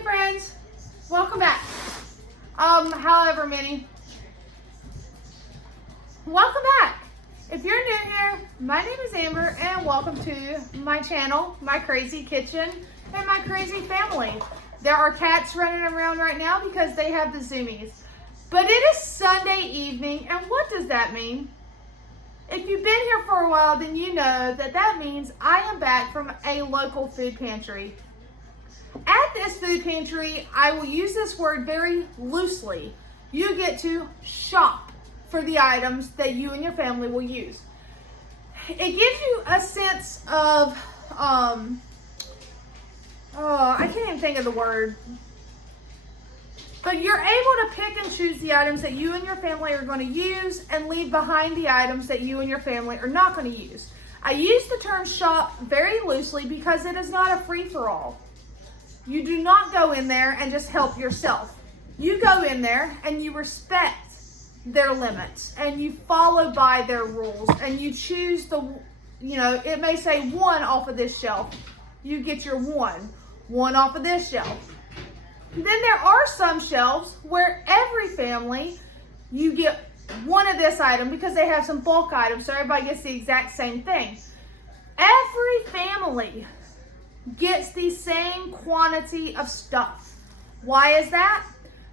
Hey friends, welcome back. However many. Welcome back. If you're new here, my name is Amber and welcome to my channel, my crazy kitchen, and my crazy family. There are cats running around right now because they have the zoomies. But it is Sunday evening, and what does that mean? If you've been here for a while, then you know that that means I am back from a local food pantry. At this food pantry, I will use this word very loosely. You get to shop for the items that you and your family will use. It gives you a sense of, I can't even think of the word. But you're able to pick and choose the items that you and your family are going to use and leave behind the items that you and your family are not going to use. I use the term shop very loosely because it is not a free-for-all. You do not go in there and just help yourself. You go in there and you respect their limits and you follow by their rules and you choose it may say one off of this shelf. You get your one off of this shelf. Then there are some shelves where every family, you get one of this item because they have some bulk items, so everybody gets the exact same thing. Every family gets the same quantity of stuff. Why is that?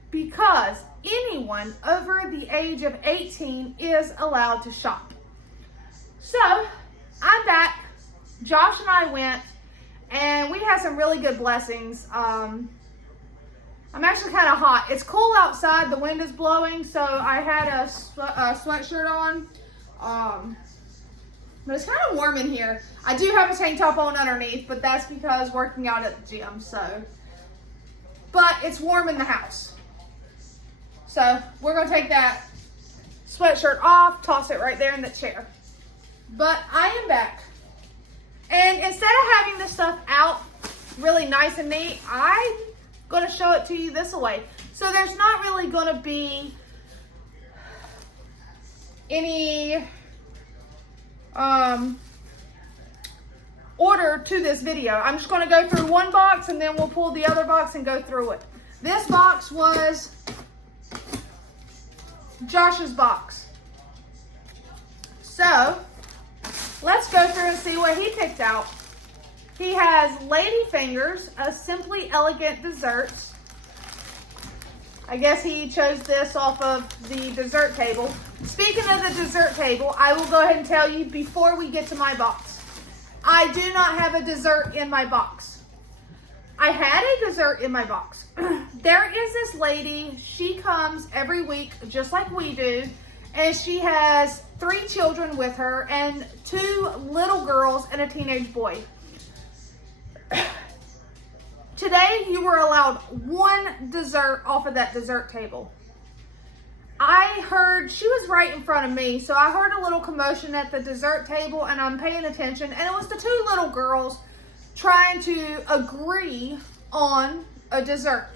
Because anyone over the age of 18 is allowed to shop. So, I'm back. Josh and I went, and we had some really good blessings. I'm actually kind of hot. It's cool outside. The wind is blowing, so I had a sweatshirt on. But it's kind of warm in here. I do have a tank top on underneath, but that's because working out at the gym, so. But it's warm in the house. So we're gonna take that sweatshirt off, toss it right there in the chair. But I am back. And instead of having this stuff out really nice and neat, I'm gonna show it to you this way. So there's not really gonna be any order to this video. I'm just going to go through one box and then we'll pull the other box and go through it. This box was Josh's box. So let's go through and see what he picked out. He has Lady Fingers, a simply elegant desserts. I guess he chose this off of the dessert table. Speaking of the dessert table, I will go ahead and tell you before we get to my box. I do not have a dessert in my box. I had a dessert in my box. There is this lady, she comes every week just like we do, and she has 3 children with her and 2 little girls and a teenage boy. Today, you were allowed 1 dessert off of that dessert table. I heard, she was right in front of me, so I heard a little commotion at the dessert table and I'm paying attention, and it was the 2 little girls trying to agree on a dessert.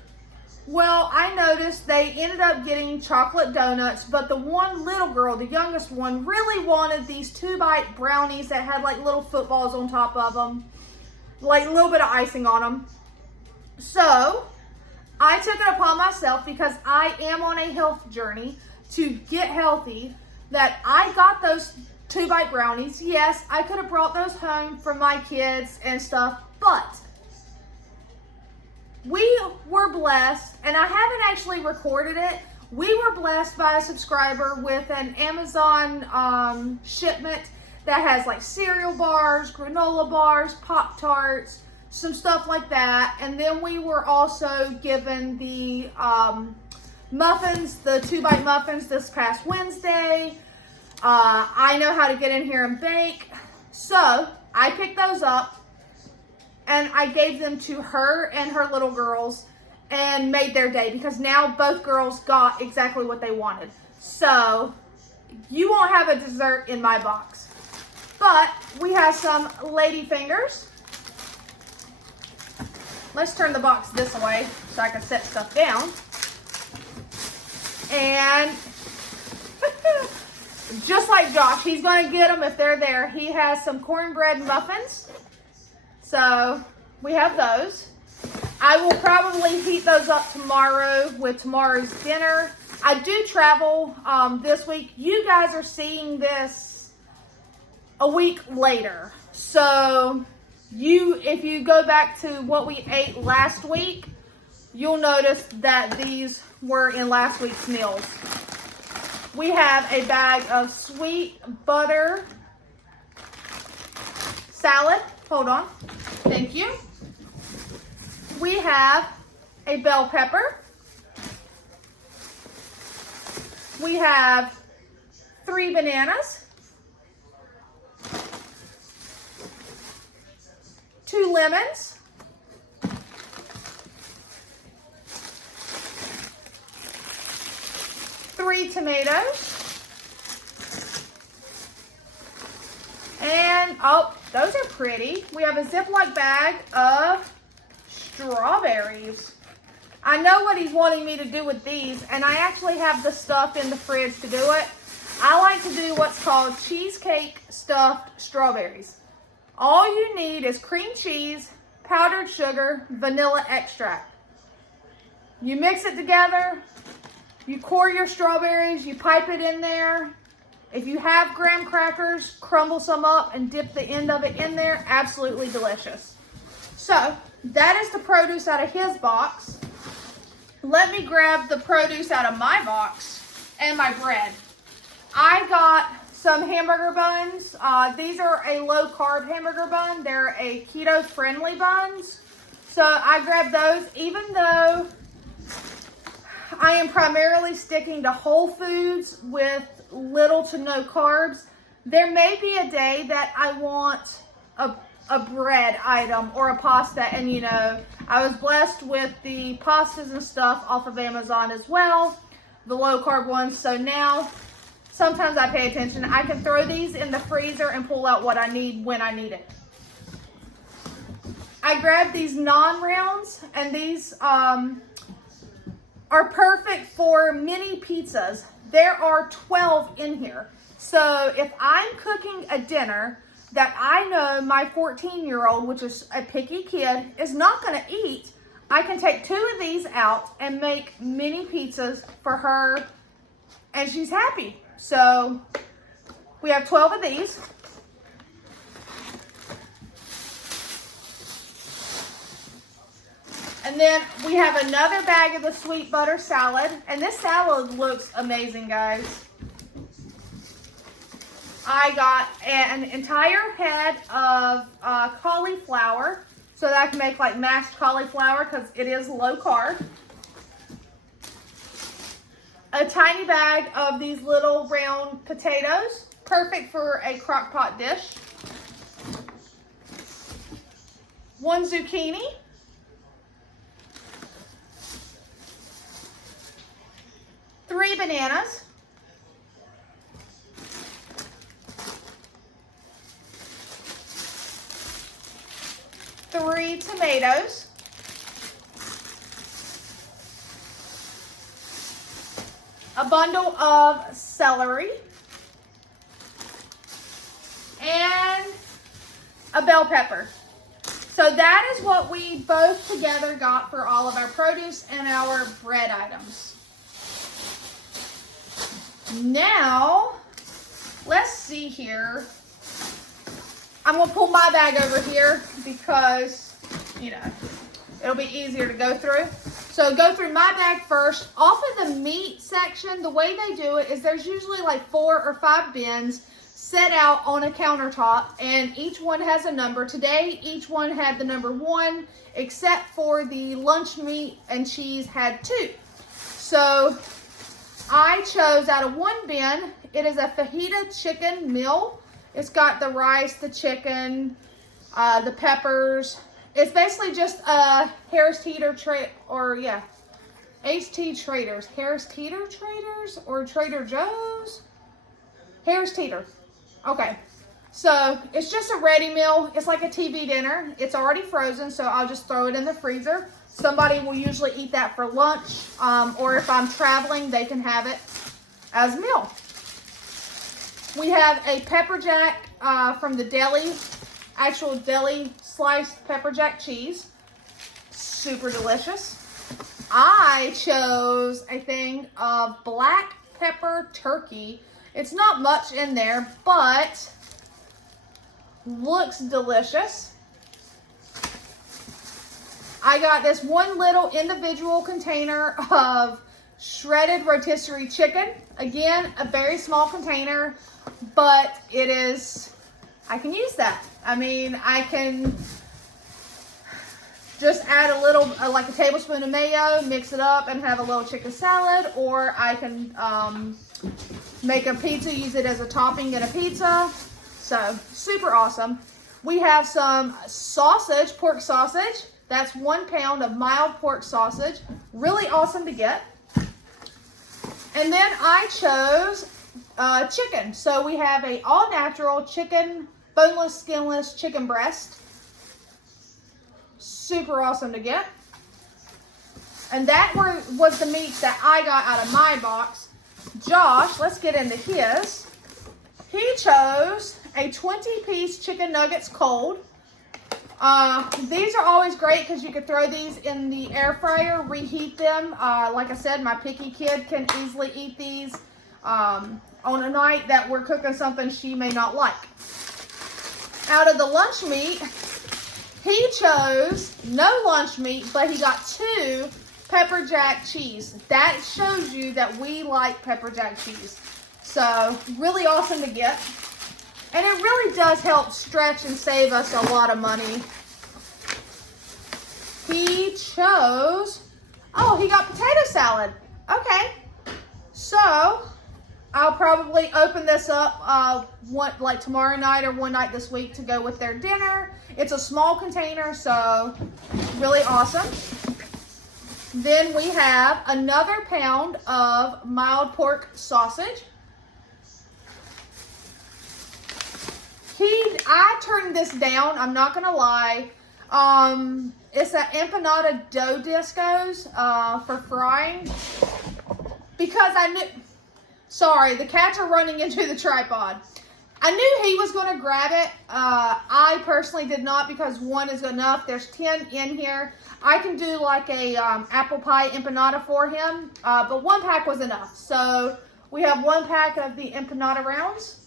Well, I noticed they ended up getting chocolate donuts, but the one little girl, the youngest one, really wanted these 2-bite brownies that had like little footballs on top of them, like a little bit of icing on them. So, I took it upon myself, because I am on a health journey to get healthy, that I got those 2-bite brownies. Yes, I could have brought those home for my kids and stuff, but we were blessed, and I haven't actually recorded it. We were blessed by a subscriber with an Amazon shipment that has like cereal bars, granola bars, Pop-Tarts, some stuff like that. And then we were also given the muffins, the 2-bite muffins this past Wednesday. I know how to get in here and bake. So I picked those up and I gave them to her and her little girls and made their day, because now both girls got exactly what they wanted. So you won't have a dessert in my box. But we have some Lady Fingers. Let's turn the box this way so I can set stuff down. And just like Josh, he's going to get them if they're there. He has some cornbread muffins. So we have those. I will probably heat those up tomorrow with tomorrow's dinner. I do travel this week. You guys are seeing this a week later. So if you go back to what we ate last week, you'll notice that these were in last week's meals. We have a bag of sweet butter salad. Hold on. Thank you. We have a bell pepper. We have 3 bananas, 2 lemons, 3 tomatoes, and oh, those are pretty. We have a Ziploc bag of strawberries. I know what he's wanting me to do with these, and I actually have the stuff in the fridge to do it. I like to do what's called cheesecake stuffed strawberries. All you need is cream cheese, powdered sugar, vanilla extract. You mix it together, you core your strawberries, you pipe it in there. If you have graham crackers, crumble some up and dip the end of it in there. Absolutely delicious. So that is the produce out of his box. Let me grab the produce out of my box and my bread. I got some hamburger buns. These are a low carb hamburger bun. They're a keto friendly buns. So I grabbed those, even though I am primarily sticking to whole foods with little to no carbs. There may be a day that I want a bread item or a pasta, and you know, I was blessed with the pastas and stuff off of Amazon as well, the low carb ones. So now sometimes I pay attention. I can throw these in the freezer and pull out what I need when I need it. I grabbed these naan rounds, and these are perfect for mini pizzas. There are 12 in here. So if I'm cooking a dinner that I know my 14-year-old, which is a picky kid, is not gonna eat, I can take 2 of these out and make mini pizzas for her, and she's happy. So we have 12 of these. And then we have another bag of the sweet butter salad. And this salad looks amazing, guys. I got an entire head of cauliflower so that I can make like mashed cauliflower because it is low carb. A tiny bag of these little round potatoes, perfect for a crock pot dish. 1 zucchini. 3 bananas. 3 tomatoes. A bundle of celery. And a bell pepper. So that is what we both together got for all of our produce and our bread items. Now, let's see here. I'm going to pull my bag over here because, you know, it'll be easier to go through. So go through my bag first. Off of the meat section, the way they do it is there's usually like 4 or 5 bins set out on a countertop, and each one has a number. Today, each one had the number 1, except for the lunch meat and cheese had 2. So I chose out of 1 bin. It is a fajita chicken meal. It's got the rice, the chicken, the peppers. It's basically just a Harris Teeter HT Traders. Harris Teeter Traders or Trader Joe's? Harris Teeter. Okay. So it's just a ready meal. It's like a TV dinner. It's already frozen, so I'll just throw it in the freezer. Somebody will usually eat that for lunch, or if I'm traveling, they can have it as a meal. We have a pepper jack from the deli, actual deli sliced pepper jack cheese. super delicious. I chose a thing of black pepper turkey. It's not much in there, but looks delicious. I got this one little individual container of shredded rotisserie chicken. Again, a very small container, but it is, I can use that. I mean, I can just add a little, like a tablespoon of mayo, mix it up and have a little chicken salad, or I can make a pizza, use it as a topping in a pizza. So, super awesome. We have some sausage, pork sausage. That's 1 pound of mild pork sausage. Really awesome to get. And then I chose chicken. So we have a all-natural chicken, boneless, skinless chicken breast. Super awesome to get. And that was the meats that I got out of my box. Josh, let's get into his. He chose a 20-piece chicken nuggets cold. These are always great because you could throw these in the air fryer, reheat them. Like I said, my picky kid can easily eat these on a night that we're cooking something she may not like. Out of the lunch meat, he chose no lunch meat, but he got 2 pepper jack cheese. That shows you that we like pepper jack cheese. So, really awesome to get. And it really does help stretch and save us a lot of money. He chose, oh, he got potato salad. Okay. So, I'll probably open this up like tomorrow night or one night this week to go with their dinner. It's a small container, so really awesome. Then we have another pound of mild pork sausage. I turned this down, I'm not gonna lie. It's an empanada dough discos for frying. Because I knew, sorry, the cats are running into the tripod. I knew he was gonna grab it. I personally did not because 1 is enough. There's 10 in here. I can do like a apple pie empanada for him, but 1 pack was enough. So we have 1 pack of the empanada rounds.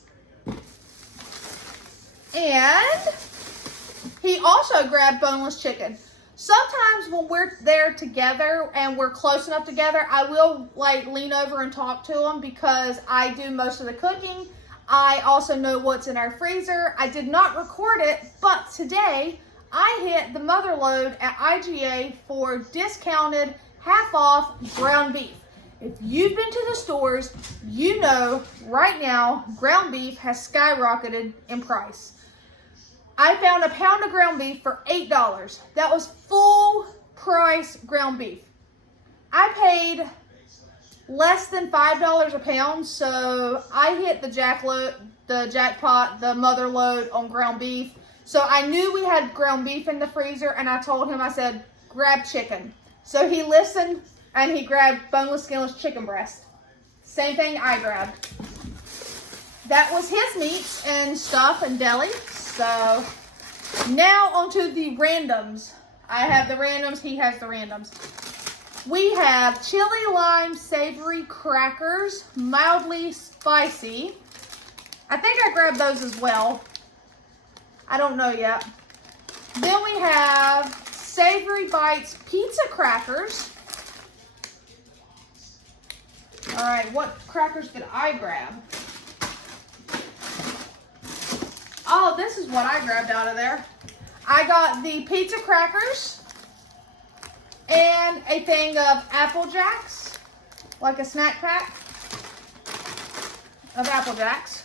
And he also grabbed boneless chicken. Sometimes when we're there together and we're close enough together, I will like lean over and talk to him because I do most of the cooking. I also know what's in our freezer. I did not record it, but today I hit the mother load at IGA for discounted half off ground beef. If you've been to the stores, you know right now ground beef has skyrocketed in price. I found a pound of ground beef for $8. That was full price ground beef. I paid less than $5 a pound, so I hit the jackpot, the mother load on ground beef. So I knew we had ground beef in the freezer, and I told him, I said, grab chicken. So he listened, and he grabbed boneless, skinless chicken breast. Same thing I grabbed. That was his meats and stuff and deli. So now onto the randoms. I have the randoms, he has the randoms. We have chili lime savory crackers, mildly spicy. I think I grabbed those as well. I don't know yet. Then we have Savory Bites pizza crackers. All right, what crackers did I grab? Oh, this is what I grabbed out of there. I got the pizza crackers and a thing of Apple Jacks, like a snack pack of Apple Jacks.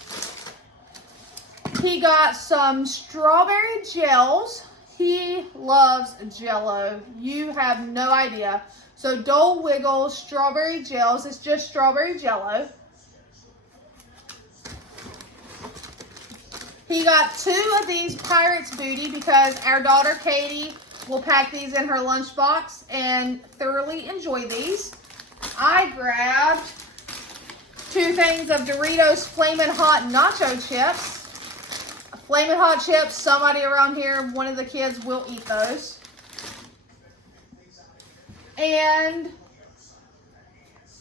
He got some strawberry gels. He loves Jell-O. You have no idea. So Dole Wiggle strawberry gels. It's just strawberry Jell-O. He got 2 of these Pirates Booty because our daughter Katie will pack these in her lunchbox and thoroughly enjoy these. I grabbed 2 things of Doritos Flamin' Hot Nacho Chips. Flamin' Hot Chips, somebody around here, one of the kids will eat those. And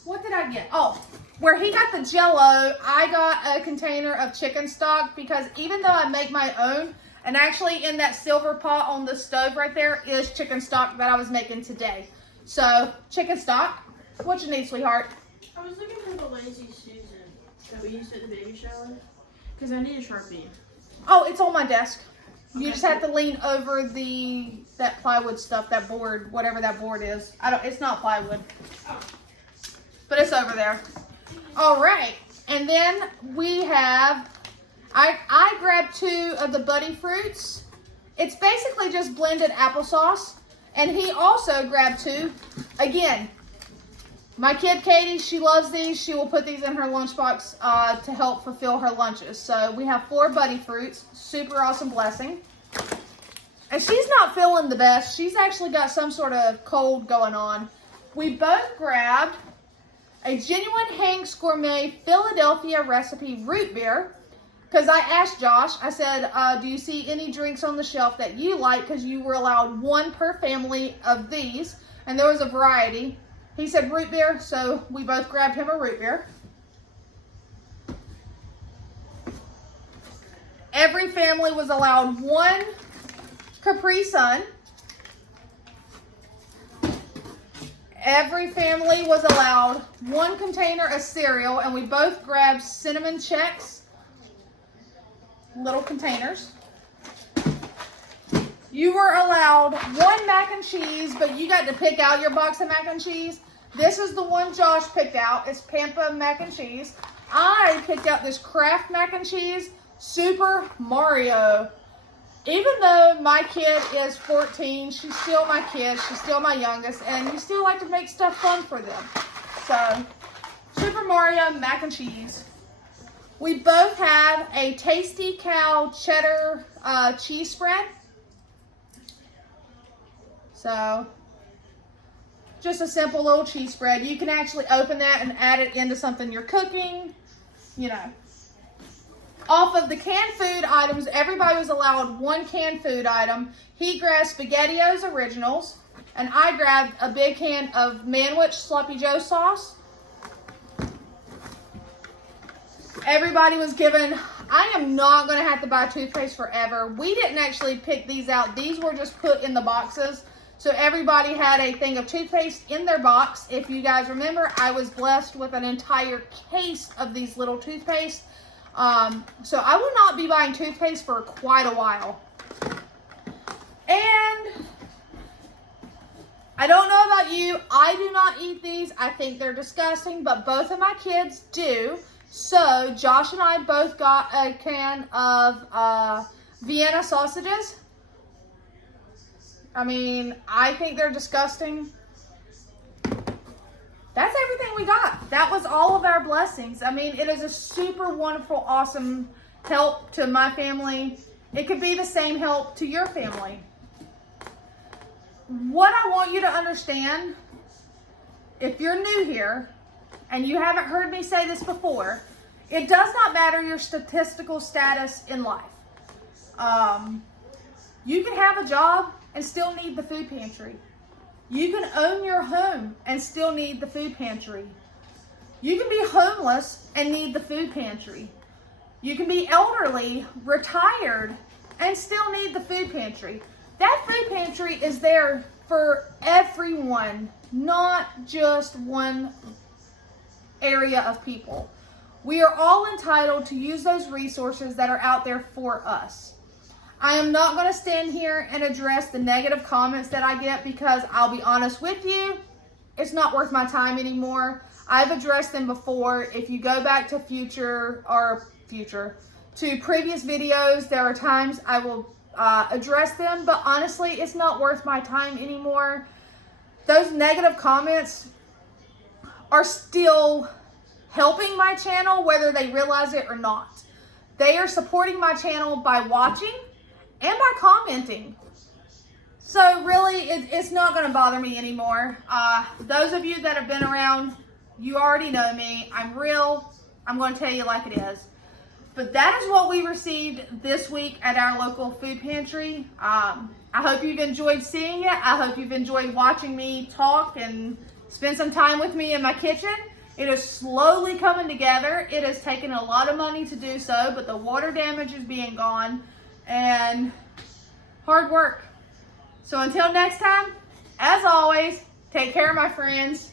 what did I get? Oh, where he got the Jell-O, I got a container of chicken stock because even though I make my own, and actually in that silver pot on the stove right there is chicken stock that I was making today. So, chicken stock. What you need, sweetheart? I was looking for the Lazy Susan that we used at the baby shower because I need a Sharpie. Oh, it's on my desk. Okay. You just have to lean over that plywood stuff, that board, whatever that board is. It's not plywood. Oh. But it's over there. All right. And then we have, I grabbed 2 of the Buddy Fruits. It's basically just blended applesauce. And he also grabbed 2. Again, my kid Katie, she loves these. She will put these in her lunchbox to help fulfill her lunches. So we have 4 Buddy Fruits. Super awesome blessing. And she's not feeling the best. She's actually got some sort of cold going on. We both grabbed a Genuine Hank's Gourmet Philadelphia recipe root beer. Because I asked Josh, I said, do you see any drinks on the shelf that you like? Because you were allowed 1 per family of these. And there was a variety. He said root beer, so we both grabbed him a root beer. Every family was allowed 1 Capri Sun. Every family was allowed 1 container of cereal, and we both grabbed cinnamon Chex, little containers. You were allowed 1 mac and cheese, but you got to pick out your box of mac and cheese. This is the one Josh picked out. It's Pampa mac and cheese. I picked out this Kraft mac and cheese, Super Mario. Even though my kid is 14, she's still my kid. She's still my youngest, and you still like to make stuff fun for them. So, Super Mario mac and cheese. We both have a Tasty Cow cheddar cheese spread. So, just a simple little cheese spread. You can actually open that and add it into something you're cooking, you know. Off of the canned food items, everybody was allowed 1 canned food item. He grabbed SpaghettiOs Originals, and I grabbed a big can of Manwich Sloppy Joe sauce. Everybody was given, I am not going to have to buy toothpaste forever. We didn't actually pick these out. These were just put in the boxes. So everybody had a thing of toothpaste in their box. If you guys remember, I was blessed with an entire case of these little toothpaste. So I will not be buying toothpaste for quite a while. And I don't know about you, I do not eat these. I think they're disgusting, but both of my kids do. So Josh and I both got a can of Vienna sausages. I mean, I think they're disgusting. That's everything we got. That was all of our blessings. I mean, it is a super wonderful, awesome help to my family. It could be the same help to your family. What I want you to understand, if you're new here and you haven't heard me say this before, it does not matter your statistical status in life. You can have a job and still need the food pantry. You can own your home and still need the food pantry. You can be homeless and need the food pantry. You can be elderly, retired, and still need the food pantry. That food pantry is there for everyone, not just one area of people. We are all entitled to use those resources that are out there for us. I am not going to stand here and address the negative comments that I get because I'll be honest with you, it's not worth my time anymore. I've addressed them before. If you go back to previous videos, there are times I will address them, but honestly, it's not worth my time anymore. Those negative comments are still helping my channel, whether they realize it or not. They are supporting my channel by watching and by commenting. So really, it's not going to bother me anymore. Those of you that have been around, you already know me. I'm real. I'm going to tell you like it is. But that is what we received this week at our local food pantry. I hope you've enjoyed seeing it. I hope you've enjoyed watching me talk and spend some time with me in my kitchen. It is slowly coming together. It has taken a lot of money to do so, but the water damage is being gone and hard work. So until next time, as always, take care, my friends.